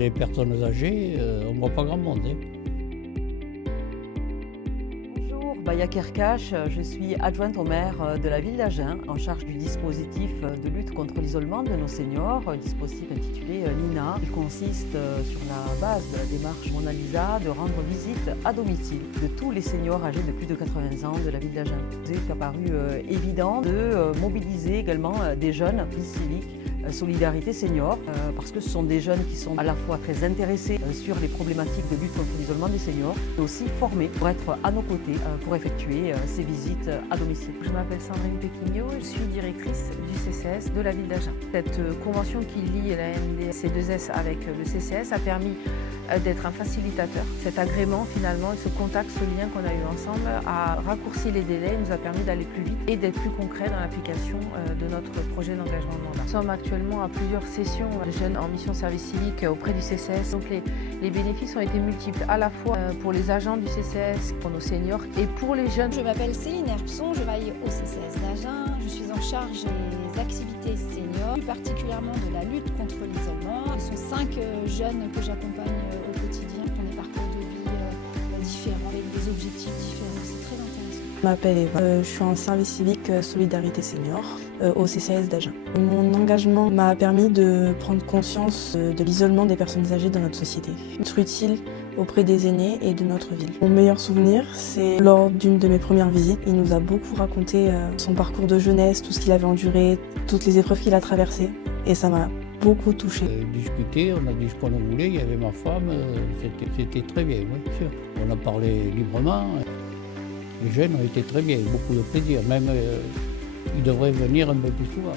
Les personnes âgées, on ne voit pas grand monde. Bonjour, Baya Kerkash, je suis adjointe au maire de la ville d'Agen, en charge du dispositif de lutte contre l'isolement de nos seniors, dispositif intitulé Nina. Il consiste sur la base de la démarche Mona Lisa de rendre visite à domicile de tous les seniors âgés de plus de 80 ans de la ville d'Agen. Il est apparu évident de mobiliser également des jeunes civiques. Solidarité Senior, parce que ce sont des jeunes qui sont à la fois très intéressés sur les problématiques de lutte contre l'isolement des seniors, mais aussi formés pour être à nos côtés pour effectuer ces visites à domicile. Je m'appelle Sandrine Péquignot, je suis directrice du CCS de la ville d'Agen. Cette convention qui lie la MDC2S avec le CCS a permis d'être un facilitateur. Cet agrément finalement, ce contact, ce lien qu'on a eu ensemble a raccourci les délais, nous a permis d'aller plus vite et d'être plus concret dans l'application de notre projet d'engagement de mandat. Nous sommes actuellement à plusieurs sessions de jeunes en mission service civique auprès du CCS. Donc les bénéfices ont été multiples à la fois pour les agents du CCS, pour nos seniors et pour les jeunes. Je m'appelle Céline Herbson, je travaille au CCS d'Agen. Je suis en charge des activités seniors, plus particulièrement de la lutte contre l'isolement. Ce sont 5 jeunes que j'accompagne au quotidien, qui ont des parcours de vie différents, avec des objectifs différents. C'est très intéressant. Je m'appelle Eva, je suis en service civique Solidarité Senior au CCS d'Agen. Mon engagement m'a permis de prendre conscience de l'isolement des personnes âgées dans notre société, être utile auprès des aînés et de notre ville. Mon meilleur souvenir, c'est lors d'une de mes premières visites. Il nous a beaucoup raconté son parcours de jeunesse, tout ce qu'il avait enduré, toutes les épreuves qu'il a traversées, et ça m'a beaucoup touchée. Discuter, on a dit ce qu'on voulait, il y avait ma femme, c'était très bien, oui, sûr. On a parlé librement. Les jeunes ont été très bien, beaucoup de plaisir, même ils devraient venir un peu plus souvent.